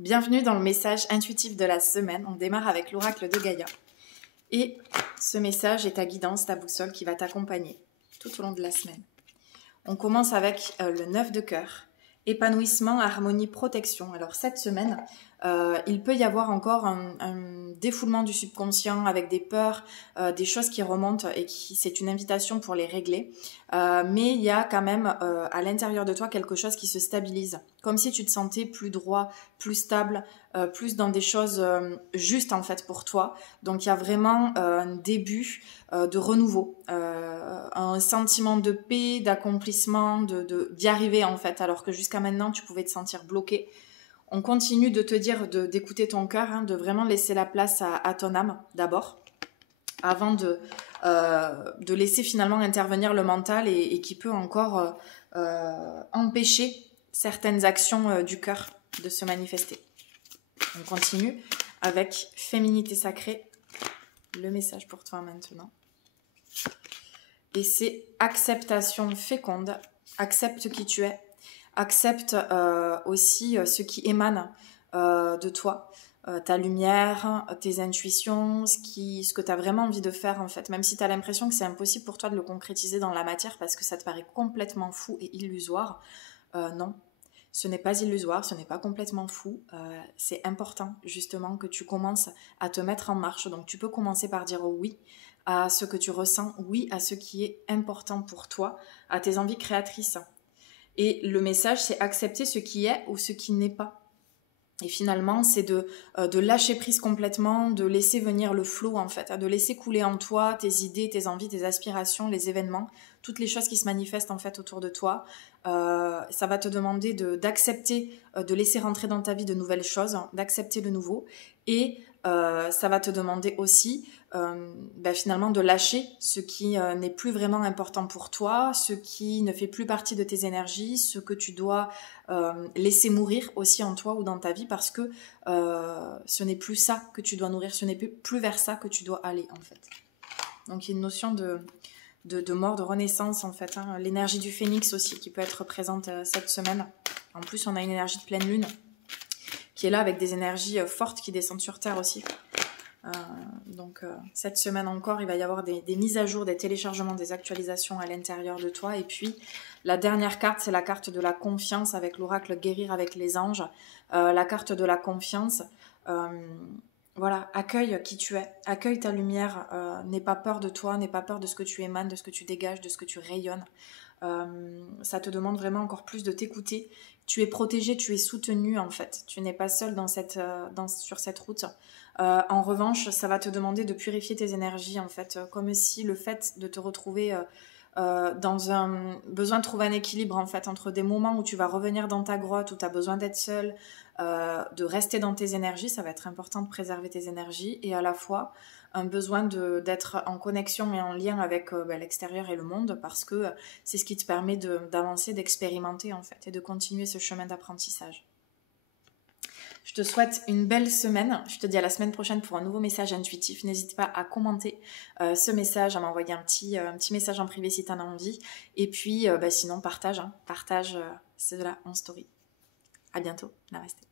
Bienvenue dans le message intuitif de la semaine. On démarre avec l'oracle de Gaïa. Et ce message est ta guidance, ta boussole qui va t'accompagner tout au long de la semaine. On commence avec le 9 de cœur. Épanouissement, harmonie, protection. Alors cette semaine, il peut y avoir encore un défoulement du subconscient avec des peurs, des choses qui remontent et c'est une invitation pour les régler. Mais il y a quand même à l'intérieur de toi quelque chose qui se stabilise. Comme si tu te sentais plus droit, plus stable, plus dans des choses justes en fait pour toi. Donc il y a vraiment un début de renouveau, un sentiment de paix, d'accomplissement, d'y arriver en fait, alors que jusqu'à maintenant tu pouvais te sentir bloqué. On continue de te dire d'écouter ton cœur, de vraiment laisser la place à ton âme d'abord, avant de laisser finalement intervenir le mental et qui peut encore empêcher certaines actions du cœur de se manifester. On continue avec féminité sacrée, le message pour toi maintenant. Et c'est acceptation féconde, accepte qui tu es, accepte aussi ce qui émane de toi, ta lumière, tes intuitions, ce que tu as vraiment envie de faire en fait, même si tu as l'impression que c'est impossible pour toi de le concrétiser dans la matière parce que ça te paraît complètement fou et illusoire. Non, ce n'est pas illusoire, ce n'est pas complètement fou, c'est important justement que tu commences à te mettre en marche, donc tu peux commencer par dire oui à ce que tu ressens, oui à ce qui est important pour toi, à tes envies créatrices. Et le message, c'est accepter ce qui est ou ce qui n'est pas. Et finalement, c'est de lâcher prise complètement, de laisser venir le flow en fait, de laisser couler en toi tes idées, tes envies, tes aspirations, les événements, toutes les choses qui se manifestent en fait autour de toi. Ça va te demander d'accepter, de laisser rentrer dans ta vie de nouvelles choses, d'accepter le nouveau. Et ça va te demander aussi finalement de lâcher ce qui n'est plus vraiment important pour toi, ce qui ne fait plus partie de tes énergies, ce que tu dois laisser mourir aussi en toi ou dans ta vie parce que ce n'est plus ça que tu dois nourrir, ce n'est plus vers ça que tu dois aller en fait. Donc il y a une notion de mort, de renaissance en fait, l'énergie du phénix aussi qui peut être présente cette semaine. En plus on a une énergie de pleine lune qui est là avec des énergies fortes qui descendent sur Terre aussi. Donc cette semaine encore, il va y avoir des mises à jour, des téléchargements, des actualisations à l'intérieur de toi. Et puis la dernière carte, c'est la carte de la confiance avec l'oracle guérir avec les anges. La carte de la confiance, voilà, accueille qui tu es, accueille ta lumière, n'aie pas peur de toi, n'aie pas peur de ce que tu émanes, de ce que tu dégages, de ce que tu rayonnes. Ça te demande vraiment encore plus de t'écouter. Tu es protégé, tu es soutenu en fait. Tu n'es pas seul sur cette route. En revanche, ça va te demander de purifier tes énergies en fait, comme si le fait de te retrouver dans un besoin de trouver un équilibre en fait entre des moments où tu vas revenir dans ta grotte, où tu as besoin d'être seul, de rester dans tes énergies, ça va être important de préserver tes énergies, et à la fois un besoin d'être en connexion et en lien avec l'extérieur et le monde, parce que c'est ce qui te permet d'avancer, d'expérimenter en fait, et de continuer ce chemin d'apprentissage. Je te souhaite une belle semaine. Je te dis à la semaine prochaine pour un nouveau message intuitif. N'hésite pas à commenter ce message, à m'envoyer un petit message en privé si tu en as envie. Et puis sinon, partage cela en story. À bientôt. Namasté.